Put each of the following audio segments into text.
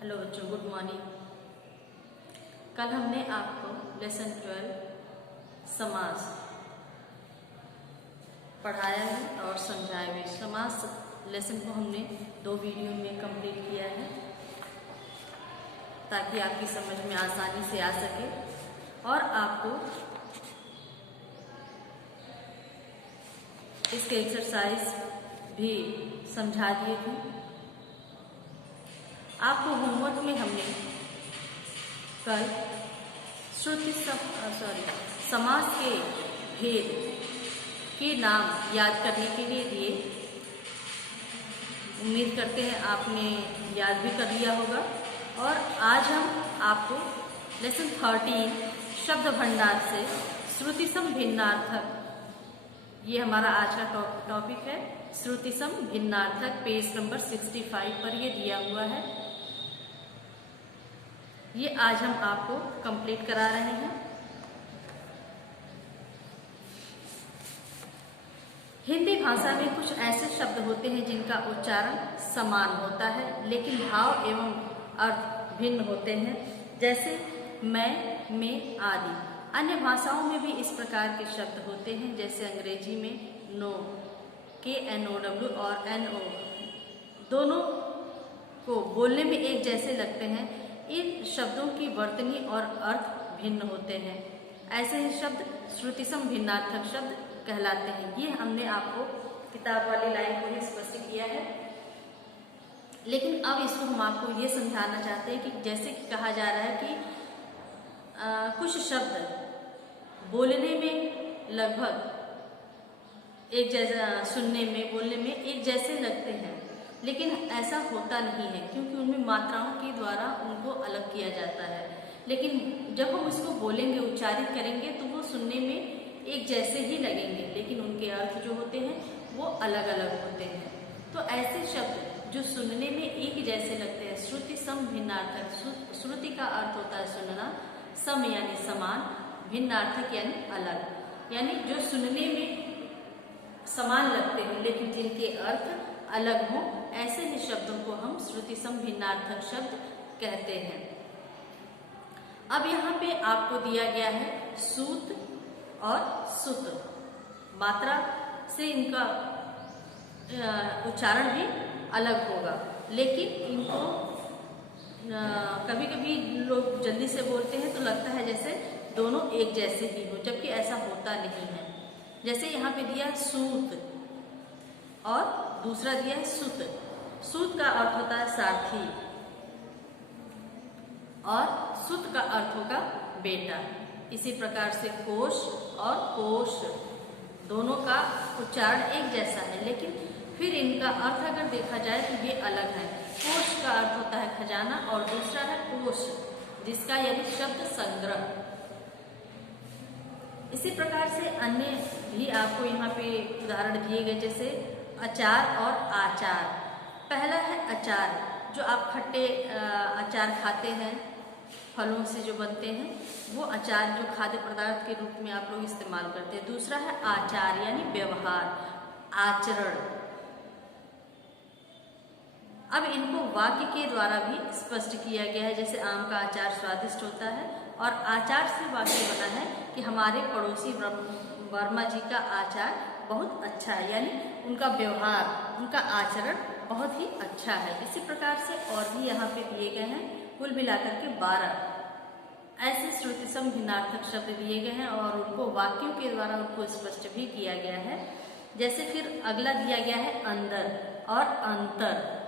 Hello बच्चों, good morning. कल हमने आपको लेसन 12 समास पढ़ाया है और समझाया भी। समास लेसन को हमने 2 वीडियो में कंप्लीट किया है ताकि आपकी समझ में आसानी से आ सके और आपको इसके एक्सरसाइज भी समझा दिए थे। आपको होमवर्क में हमने कल समास के भेद के नाम याद करने के लिए दिए। उम्मीद करते हैं आपने याद भी कर लिया होगा। और आज हम आपको लेसन 13 शब्द भंडार से श्रुतिसम भिन्नार्थक, ये हमारा आज का टॉपिक है। श्रुतिसम भिन्नार्थक पेज नंबर 65 पर ये दिया हुआ है। ये आज हम आपको कंप्लीट करा रहे हैं। हिंदी भाषा में कुछ ऐसे शब्द होते हैं जिनका उच्चारण समान होता है लेकिन भाव एवं अर्थ भिन्न होते हैं, जैसे मैं, में आदि। अन्य भाषाओं में भी इस प्रकार के शब्द होते हैं, जैसे अंग्रेजी में नो, KNOW और NO दोनों को बोलने में एक जैसे लगते हैं। इन शब्दों की वर्तनी और अर्थ भिन्न होते हैं। ऐसे ही शब्द श्रुतिसम भिन्नार्थक शब्द कहलाते हैं। ये हमने आपको किताब वाली लाइन को ही स्पष्ट किया है, लेकिन अब इसको हम आपको ये समझाना चाहते हैं कि जैसे कि कहा जा रहा है कि कुछ शब्द बोलने में लगभग एक जैसा, सुनने में, बोलने में एक जैसे लगते हैं, लेकिन ऐसा होता नहीं है क्योंकि उनमें मात्राओं के द्वारा उनको अलग किया जाता है। लेकिन जब हम उसको बोलेंगे, उच्चारित करेंगे तो वो सुनने में एक जैसे ही लगेंगे, लेकिन उनके अर्थ जो होते हैं वो अलग अलग होते हैं। तो ऐसे शब्द जो सुनने में एक जैसे लगते हैं, श्रुति सम भिन्नार्थक। श्रुति का अर्थ होता है सुनना, सम यानी समान, भिन्नार्थक यानी अलग, यानी जो सुनने में समान लगते हैं लेकिन जिनके अर्थ अलग हों, ऐसे ही शब्दों को हम श्रुतिसम भिन्नार्थक शब्द कहते हैं। अब यहाँ पे आपको दिया गया है सूत और सुत। मात्रा से इनका उच्चारण भी अलग होगा, लेकिन इनको कभी कभी लोग जल्दी से बोलते हैं तो लगता है जैसे दोनों एक जैसे ही हो, जबकि ऐसा होता नहीं है। जैसे यहाँ पे दिया सूत और दूसरा दिया है सुत। सूत का अर्थ होता है सारथी और सुत का अर्थ होगा बेटा। इसी प्रकार से कोश और कोश दोनों का उच्चारण एक जैसा है, लेकिन फिर इनका अर्थ अगर देखा जाए तो ये अलग है। कोश का अर्थ होता है खजाना और दूसरा है कोश, जिसका यानी शब्द संग्रह। इसी प्रकार से अन्य भी आपको यहाँ पे उदाहरण दिए गए, जैसे अचार और आचार। पहला है अचार, जो आप खट्टे अचार खाते हैं, फलों से जो बनते हैं, वो अचार जो खाद्य पदार्थ के रूप में आप लोग इस्तेमाल करते हैं। दूसरा है आचार यानी व्यवहार, आचरण। अब इनको वाक्य के द्वारा भी स्पष्ट किया गया है, जैसे आम का अचार स्वादिष्ट होता है, और आचार से वाक्य बना है कि हमारे पड़ोसी वर्मा जी का आचार बहुत अच्छा है, यानी उनका व्यवहार, उनका आचरण बहुत ही अच्छा है। इसी प्रकार से और भी यहाँ पे दिए गए हैं, कुल मिलाकर के 12 ऐसे श्रुतिसम भिन्नार्थक शब्द दिए गए हैं और उनको वाक्यों के द्वारा उनको स्पष्ट भी किया गया है। जैसे फिर अगला दिया गया है अंदर और अंतर।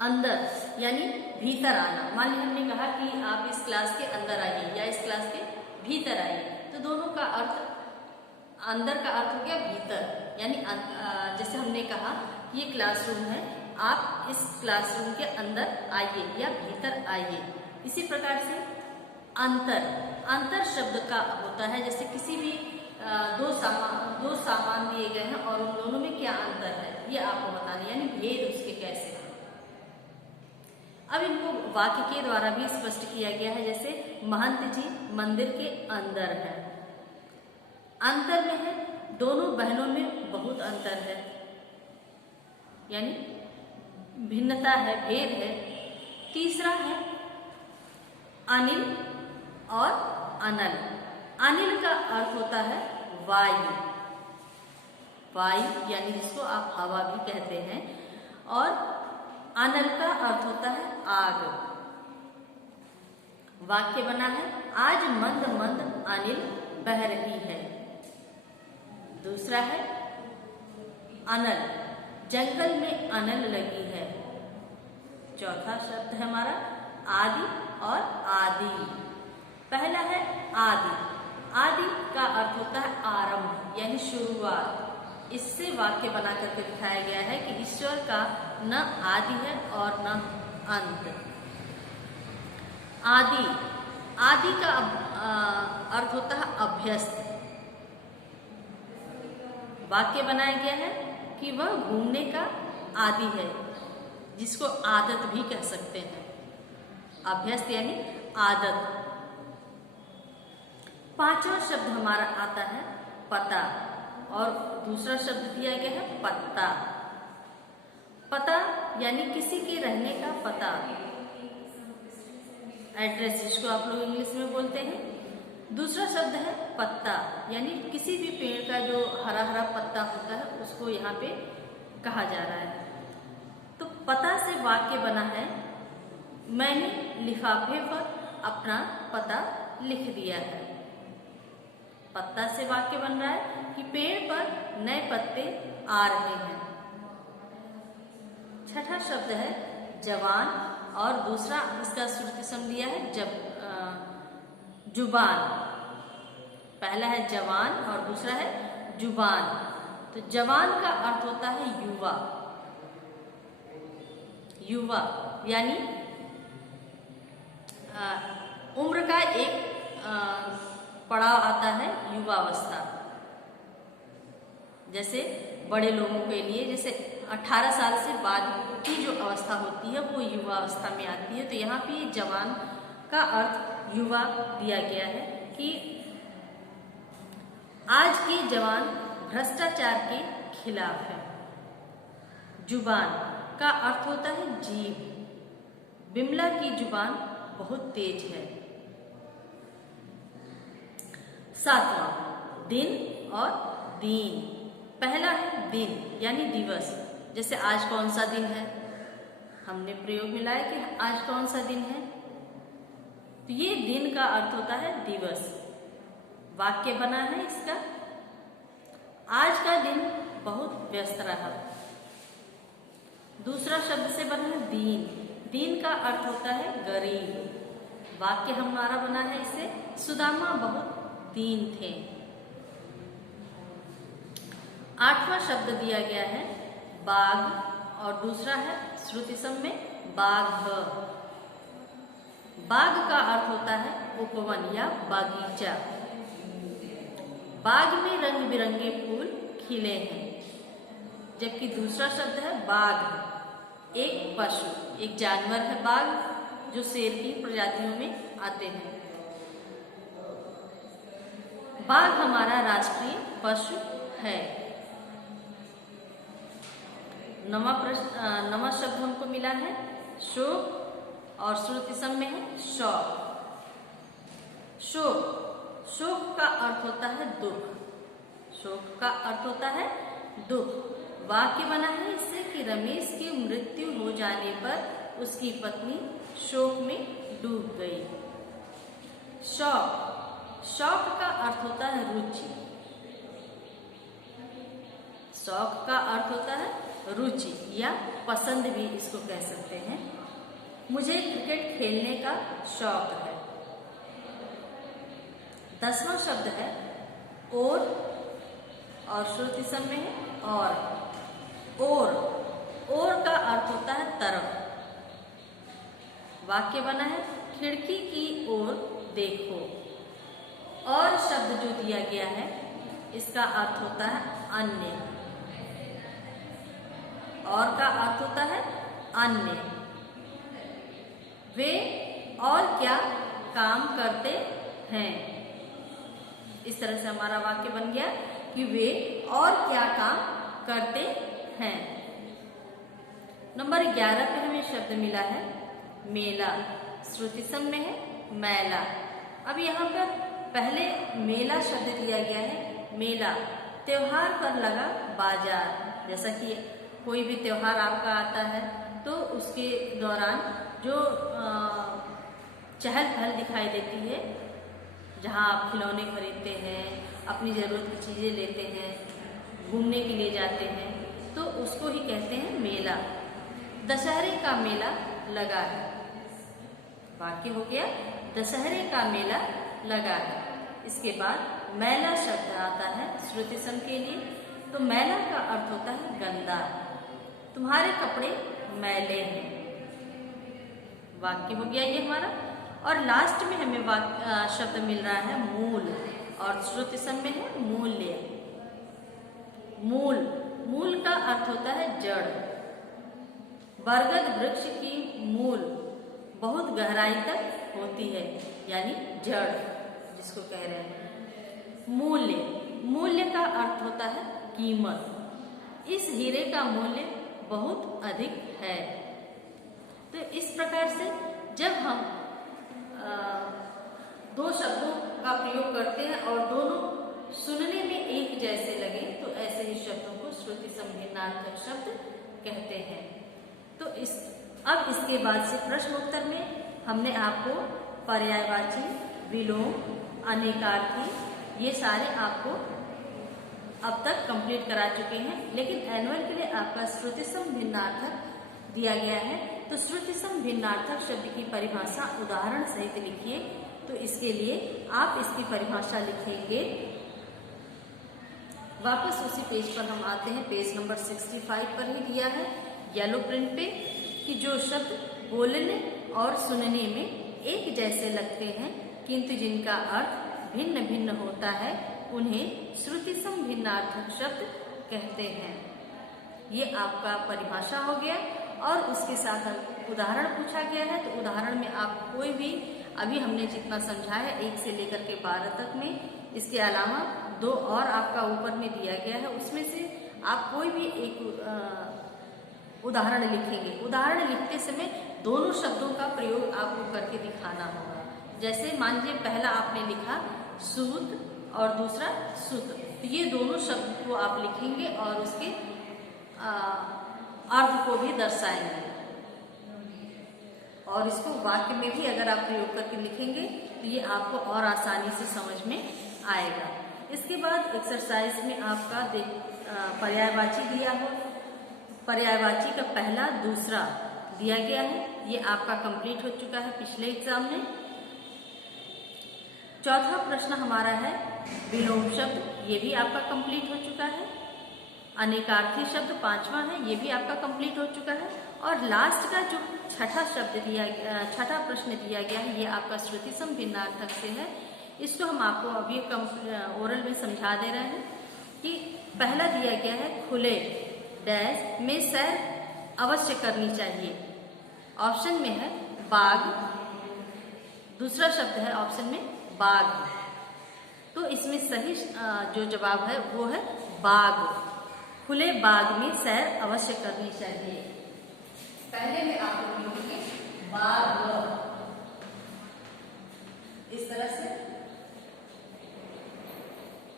अंदर यानी भीतर आना। मान लीजिए हमने कहा कि आप इस क्लास के अंदर आइए या इस क्लास के भीतर आइए, तो दोनों का अर्थ, अंदर का अर्थ हो गया भीतर, यानी जैसे हमने कहा ये क्लासरूम है, आप इस क्लासरूम के अंदर आइए या भीतर आइए। इसी प्रकार से अंतर, अंतर शब्द का होता है, जैसे किसी भी दो सामान दिए गए हैं और उन दोनों में क्या अंतर है ये आपको बताना, यानी भेद उसके कैसे है। अब इनको वाक्य के द्वारा भी स्पष्ट किया गया है, जैसे महंत जी मंदिर के अंदर है। अंतर में है दोनों बहनों में बहुत अंतर है, यानी भिन्नता है, भेद है। तीसरा है अनिल और अनल। अनिल का अर्थ होता है वायु, वायु यानी जिसको आप हवा भी कहते हैं, और अनल का अर्थ होता है आग। वाक्य बना है आज मंद मंद अनिल बह रही है। दूसरा है अनल, जंगल में अनल लगी है। चौथा शब्द है हमारा आदि और आदि। पहला है आदि। आदि का अर्थ होता है आरंभ यानी शुरुआत। इससे वाक्य बना करके दिखाया गया है कि ईश्वर का न आदि है और न अंत। आदि, आदि का अर्थ होता है अभ्यस्त। वाक्य बनाया गया है कि वह घूमने का आदि है, जिसको आदत भी कह सकते हैं। अभ्यस्त यानी आदत। पांचवा शब्द हमारा आता है पता, और दूसरा शब्द दिया गया है पत्ता। पता यानी किसी के रहने का पता, एड्रेस, जिसको आप लोग इंग्लिश में बोलते हैं। दूसरा शब्द है पत्ता, यानी किसी भी पेड़ का जो हरा हरा पत्ता होता है उसको यहाँ पे कहा जा रहा है। तो पता से वाक्य बना है मैंने लिफाफे पर अपना पता लिख दिया है। पत्ता से वाक्य बन रहा है कि पेड़ पर नए पत्ते आ रहे हैं। छठा शब्द है जवान, और दूसरा इसका श्रुति सम दिया है जुबान। पहला है जवान और दूसरा है जुबान। तो जवान का अर्थ होता है युवा। युवा यानी उम्र का एक पड़ाव आता है युवावस्था। जैसे बड़े लोगों के लिए जैसे 18 साल से बाद की जो अवस्था होती है वो युवा अवस्था में आती है। तो यहाँ पे जवान का अर्थ युवा दिया गया है कि आज के जवान भ्रष्टाचार के खिलाफ है। जुबान का अर्थ होता है जीभ। बिमला की जुबान बहुत तेज है। सातवां दिन और दीन। पहला है दिन यानी दिवस, जैसे आज कौन सा दिन है, हमने प्रयोग में लाया कि आज कौन सा दिन है। तो ये दिन का अर्थ होता है दिवस। वाक्य बना है इसका आज का दिन बहुत व्यस्त रहा। दूसरा शब्द से बना है दीन। दीन का अर्थ होता है गरीब। वाक्य हमारा बना है इससे सुदामा बहुत दीन थे। आठवां शब्द दिया गया है बाघ, और दूसरा है श्रुति सम में बाघ। बाग का अर्थ होता है उपवन या बागीचा। बाग में रंग बिरंगे फूल खिले हैं। जबकि दूसरा शब्द है बाघ, एक पशु, एक जानवर है बाघ, जो शेर की प्रजातियों में आते हैं। बाघ हमारा राष्ट्रीय पशु है। नवा शब्द हमको मिला है शोक, और श्रुति सम में है शौक। शोक, शोक का अर्थ होता है दुख। शोक का अर्थ होता है दुख। वाक्य बना है इससे कि रमेश की मृत्यु हो जाने पर उसकी पत्नी शोक में डूब गई। शौक, शौक का अर्थ होता है रुचि। शौक का अर्थ होता है रुचि या पसंद भी इसको कह सकते हैं। मुझे क्रिकेट खेलने का शौक है। 10वां शब्द है और श्रुति सम में है और। और का अर्थ होता है तरफ। वाक्य बना है खिड़की की ओर देखो। और शब्द जो दिया गया है इसका अर्थ होता है अन्य। और का अर्थ होता है अन्य। वे और क्या काम करते हैं। इस तरह से हमारा वाक्य बन गया कि वे और क्या काम करते हैं। नंबर 11 पे हमें शब्द मिला है मेला। श्रुति सम में है मैला। अब यहाँ पर पहले मेला शब्द दिया गया है, मेला त्योहार पर लगा बाजार। जैसा कि कोई भी त्योहार आपका आता है तो उसके दौरान जो चहल पहल दिखाई देती है, जहाँ आप खिलौने खरीदते हैं, अपनी ज़रूरत की चीज़ें लेते हैं, घूमने के लिए जाते हैं, तो उसको ही कहते हैं मेला। दशहरे का मेला लगा है। वाक्य हो गया दशहरे का मेला लगा है। इसके बाद मैला शब्द आता है श्रुति सम के लिए। तो मैला का अर्थ होता है गंदा। तुम्हारे कपड़े मैले हैं। वाक्य हो गया ये हमारा। और लास्ट में हमें शब्द मिल रहा है मूल, और श्रुति सम में है मूल्य। मूल, मूल का अर्थ होता है जड़। बरगद वृक्ष की मूल बहुत गहराई तक होती है, यानी जड़ जिसको कह रहे हैं। मूल्य, मूल्य का अर्थ होता है कीमत। इस हीरे का मूल्य बहुत अधिक है। तो इस प्रकार से जब हम दो शब्दों का प्रयोग करते हैं और दोनों सुनने में एक जैसे लगे, तो ऐसे ही शब्दों को श्रुति सम भिन्नार्थक शब्द कहते हैं। तो अब इसके बाद से प्रश्न उत्तर में हमने आपको पर्यायवाची, विलोम, अनेकार्थी ये सारे आपको अब तक कंप्लीट करा चुके हैं। लेकिन एनुअल के लिए आपका श्रुति सम भिन्नार्थक दिया गया है। तो श्रुति सम भिन्नार्थक शब्द की परिभाषा उदाहरण सहित लिखिए। तो इसके लिए आप इसकी परिभाषा लिखेंगे। वापस उसी पेज पर हम आते हैं। पेज नंबर 65 पर ही दिया है येलो प्रिंट पे कि जो शब्द बोलने और सुनने में एक जैसे लगते हैं किंतु जिनका अर्थ भिन्न भिन्न होता है, उन्हें श्रुति सम भिन्नार्थक शब्द कहते हैं। ये आपका परिभाषा हो गया। और उसके साथ उदाहरण पूछा गया है। तो उदाहरण में आप कोई भी, अभी हमने जितना समझा है 1 से लेकर के 12 तक में, इसके अलावा 2 और आपका ऊपर में दिया गया है, उसमें से आप कोई भी एक उदाहरण लिखेंगे। उदाहरण लिखते समय दोनों शब्दों का प्रयोग आपको करके दिखाना होगा। जैसे मान लीजिए पहला आपने लिखा सूत और दूसरा सुत, तो ये दोनों शब्द को आप लिखेंगे और उसके अर्थ को भी दर्शाएंगे। और इसको वाक्य में भी अगर आप प्रयोग करके लिखेंगे तो ये आपको और आसानी से समझ में आएगा। इसके बाद एक्सरसाइज में आपका पर्यायवाची दिया हो। पर्यायवाची का पहला दूसरा दिया गया है, ये आपका कंप्लीट हो चुका है पिछले एग्जाम में। चौथा प्रश्न हमारा है विलोम शब्द, ये भी आपका कंप्लीट हो चुका है। अनेकार्थी शब्द 5वां है, ये भी आपका कंप्लीट हो चुका है। और लास्ट का जो छठा प्रश्न दिया गया है, ये आपका श्रुति सम भिन्नार्थक से है। इसको हम आपको अभी ओरल में समझा दे रहे हैं कि पहला दिया गया है खुले डैश में सैर अवश्य करनी चाहिए। ऑप्शन में है बाग, दूसरा शब्द है ऑप्शन में बाग। तो इसमें सही जो जवाब है वो है बाग। खुले बाग में सैर अवश्य करनी चाहिए। पहले में आप लिखेंगे बाग इस तरह से।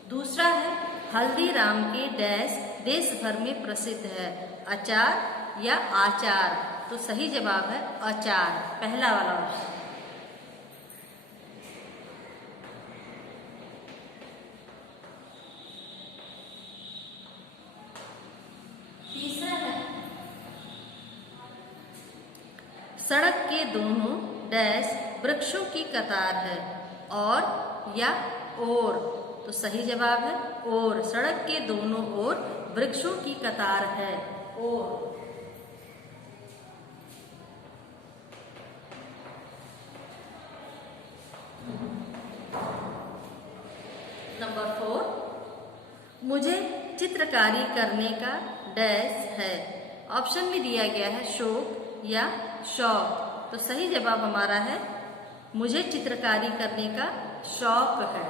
दूसरा है हल्दीराम के डैश देश भर में प्रसिद्ध है, अचार या आचार। तो सही जवाब है अचार, पहला वाला ऑप्शन। तीसरा है सड़क के दोनों डैश वृक्षों की कतार है, और या और। तो सही जवाब है और। सड़क के दोनों ओर वृक्षों की कतार है, और। नंबर 4, मुझे चित्रकारी करने का डैश है। ऑप्शन में दिया गया है शौक या शौक। तो सही जवाब हमारा है मुझे चित्रकारी करने का शौक है।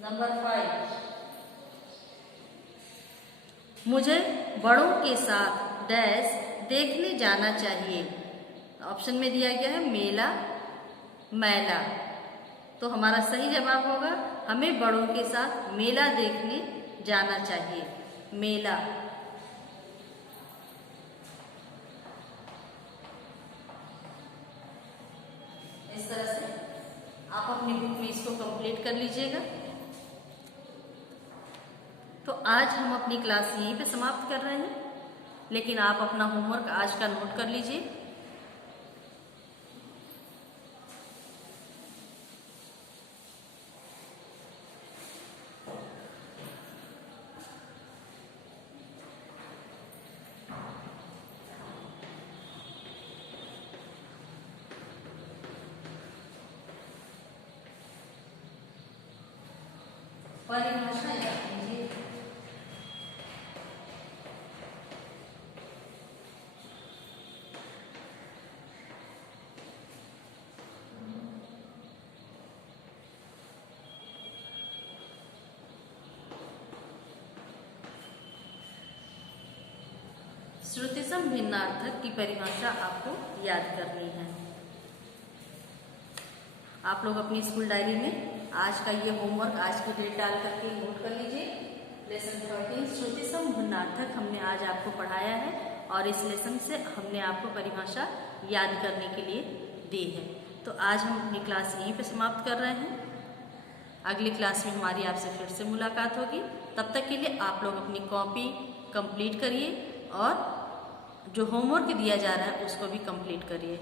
नंबर 5, मुझे बड़ों के साथ डैश देखने जाना चाहिए। ऑप्शन में दिया गया है मेला, मैला। तो हमारा सही जवाब होगा हमें बड़ों के साथ मेला देखने जाना चाहिए, मेला। इस तरह से आप अपनी बुक में इसको कंप्लीट कर लीजिएगा। तो आज हम अपनी क्लास यहीं पे समाप्त कर रहे हैं, लेकिन आप अपना होमवर्क आज का नोट कर लीजिए। परिभाषा याद कीजिए। श्रुतिसम भिन्नार्थक की परिभाषा आपको याद करनी है। आप लोग अपनी स्कूल डायरी में आज का ये होमवर्क आज की डेट डाल करके नोट कर लीजिए। लेसन 13 श्रुतिसम भिन्नार्थक हमने आज आपको पढ़ाया है और इस लेसन से हमने आपको परिभाषा याद करने के लिए दी है। तो आज हम अपनी क्लास यहीं पे समाप्त कर रहे हैं। अगली क्लास में हमारी आपसे फिर से मुलाकात होगी। तब तक के लिए आप लोग अपनी कॉपी कंप्लीट करिए और जो होमवर्क दिया जा रहा है उसको भी कंप्लीट करिए।